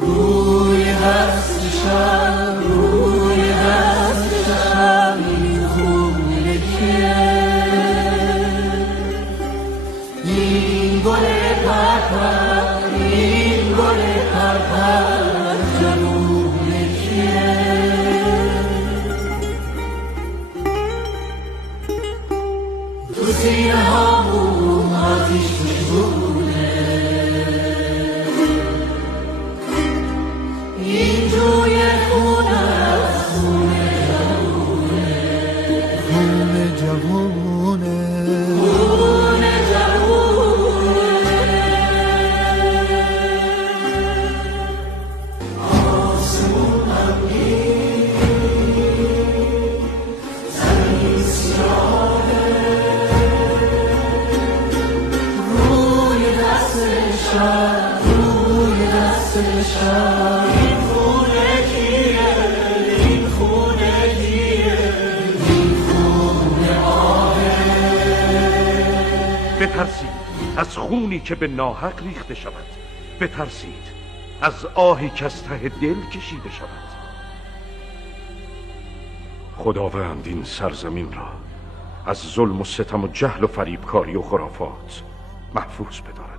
روی دستشم این خونه کیه؟ این گل پرپر جنون کیه؟ تو سینه هامون آتیش خوشبونه، این جوی خونه جوونه. آسمون غمگین، زمین سیاهه، روی دستشم این خونه کیه؟ این خونه کیه؟ این خونه آهه. بترسید از خونی که به ناحق ریخته شود، بترسید از آهی که از ته دل کشیده شود. خداوند این سرزمین را از ظلم و ستم و جهل و فریبکاری و خرافات محفوظ بدارد.